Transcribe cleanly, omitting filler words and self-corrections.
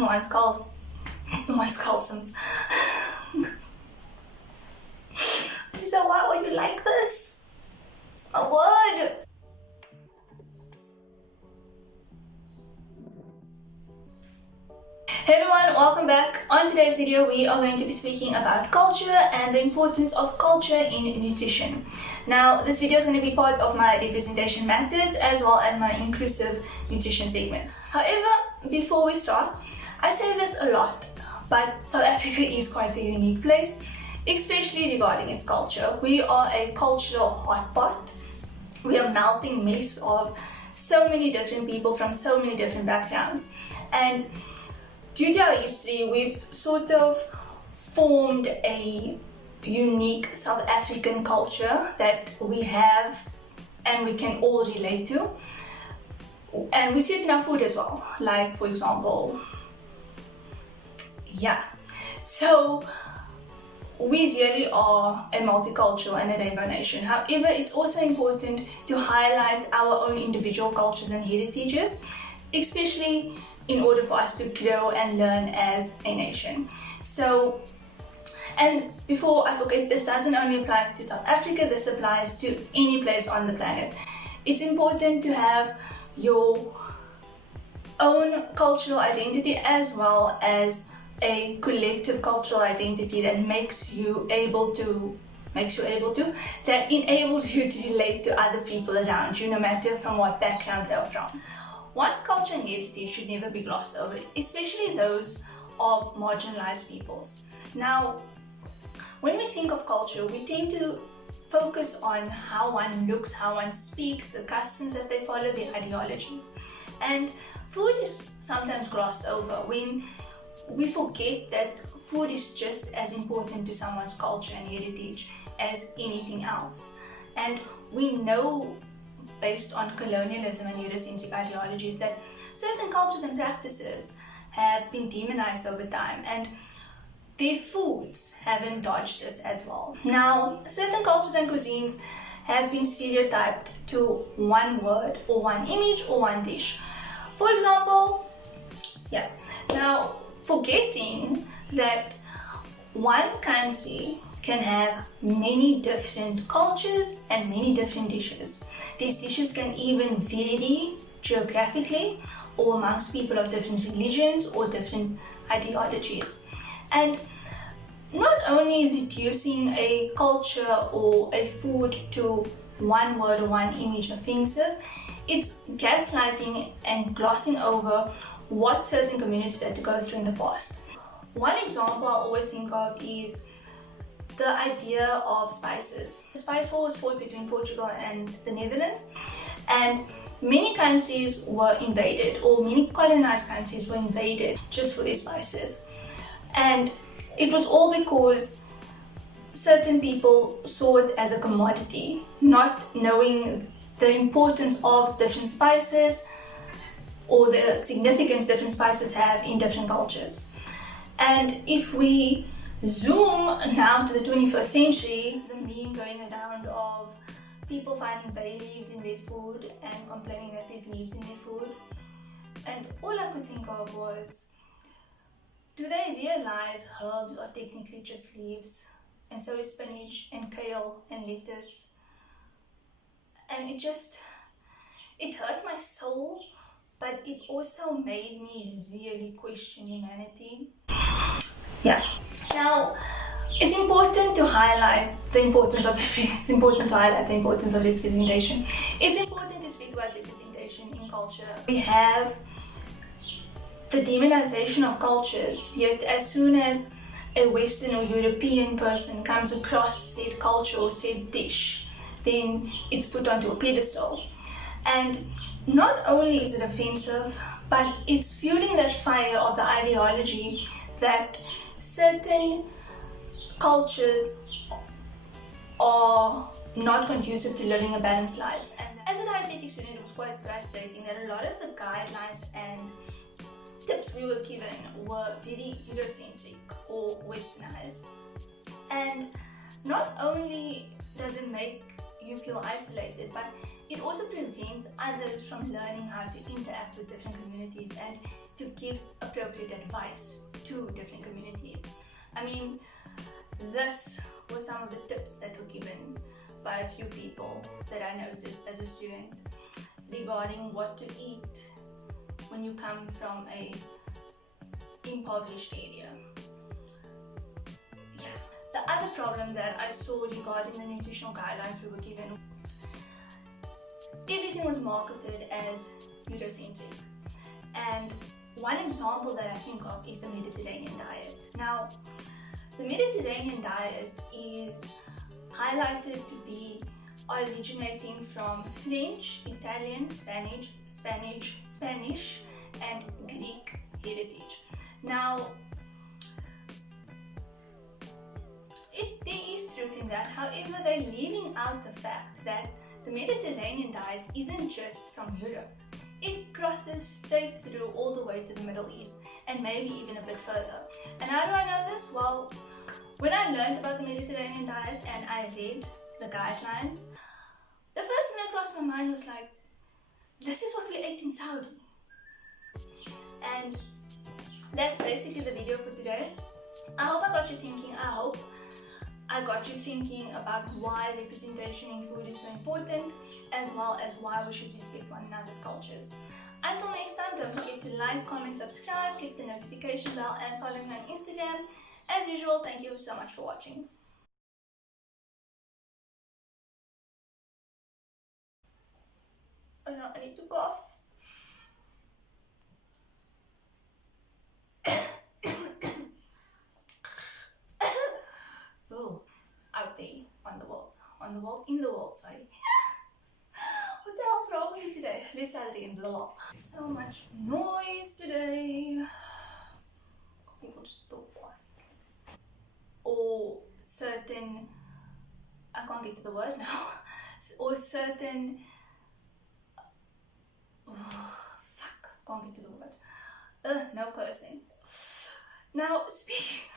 One's calls. So why are you like this? My word! Hey everyone, welcome back. On today's video, we are going to be speaking about culture and the importance of culture in nutrition. Now, this video is going to be part of my Representation Matters as well as my Inclusive Nutrition segment. However, before we start, I say this a lot, but South Africa is quite a unique place, especially regarding its culture. We are a cultural hotpot. We are a melting mess of so many different people from so many different backgrounds. And due to our history, we've sort of formed a unique South African culture that we have and we can all relate to. And we see it in our food as well. Like, for example, So we really are a multicultural and a rainbow nation. However, it's also important to highlight our own individual cultures and heritages, especially in order for us to grow and learn as a nation. So, and before I forget, this doesn't only apply to South Africa, this applies to any place on the planet. It's important to have your own cultural identity as well as a collective cultural identity that makes you able to, that enables you to relate to other people around you, no matter from what background they're from. One's culture and heritage should never be glossed over, especially those of marginalized peoples. Now, when we think of culture, we tend to focus on how one looks, how one speaks, the customs that they follow, their ideologies. And food is sometimes glossed over when we forget that food is just as important to someone's culture and heritage as anything else. And we know, based on colonialism and Eurocentric ideologies, that certain cultures and practices have been demonized over time, and their foods haven't dodged this as well. Now, certain cultures and cuisines have been stereotyped to one word or one image or one dish. For example, now forgetting that one country can have many different cultures and many different dishes. These dishes can even vary geographically or amongst people of different religions or different ideologies. And not only is reducing a culture or a food to one word or one image offensive, it's gaslighting and glossing over what certain communities had to go through in the past. One example I always think of is the idea of spices. The spice war was fought between Portugal and the Netherlands, and many countries were invaded, or many colonized countries were invaded just for their spices. And it was all because certain people saw it as a commodity, not knowing the importance of different spices or the significance different spices have in different cultures. And if we zoom now to the 21st century, the meme going around of people finding bay leaves in their food and complaining that there's leaves in their food, and all I could think of was, do they realize herbs are technically just leaves? And so is spinach and kale and lettuce. And it hurt my soul, but it also made me really question humanity. Now, it's important to highlight the importance of representation. It's important to speak about representation in culture. We have the demonization of cultures, yet as soon as a Western or European person comes across said culture or said dish, then it's put onto a pedestal. And not only is it offensive, but it's fueling that fire of the ideology that certain cultures are not conducive to living a balanced life. And as a dietetic student, it was quite frustrating that a lot of the guidelines and tips we were given were very Eurocentric or westernized. And not only does it make you feel isolated, but it also prevents others from learning how to interact with different communities and to give appropriate advice to different communities. I mean, this were some of the tips that were given by a few people that I noticed as a student regarding what to eat when you come from a impoverished area. Yeah. The other problem that I saw regarding the nutritional guidelines we were given, everything was marketed as Eurocentric. And one example that I think of is the Mediterranean diet. Now, the Mediterranean diet is highlighted to be originating from French, Italian, Spanish, and Greek heritage. Now, there is truth in that. However, they're leaving out the fact that the Mediterranean diet isn't just from Europe. It crosses straight through all the way to the Middle East and maybe even a bit further. And how do I know this? Well, when I learned about the Mediterranean diet and I read the guidelines, the first thing that crossed my mind was like, this is what we ate in Saudi. And that's basically the video for today. I hope I got you thinking. I hope I got you thinking about why representation in food is so important, as well as why we should respect one another's cultures. Until next time, don't forget to like, comment, subscribe, click the notification bell, and follow me on Instagram. As usual, thank you so much for watching. Oh no, I need to cough. Oh, out there in the world, sorry. What the hell's wrong with me today? Let's try it again, blah. So much noise today. People just talk quiet. Or certain, I can't get to the word now, or certain, fuck, can't get to the word. No cursing. Now, speak.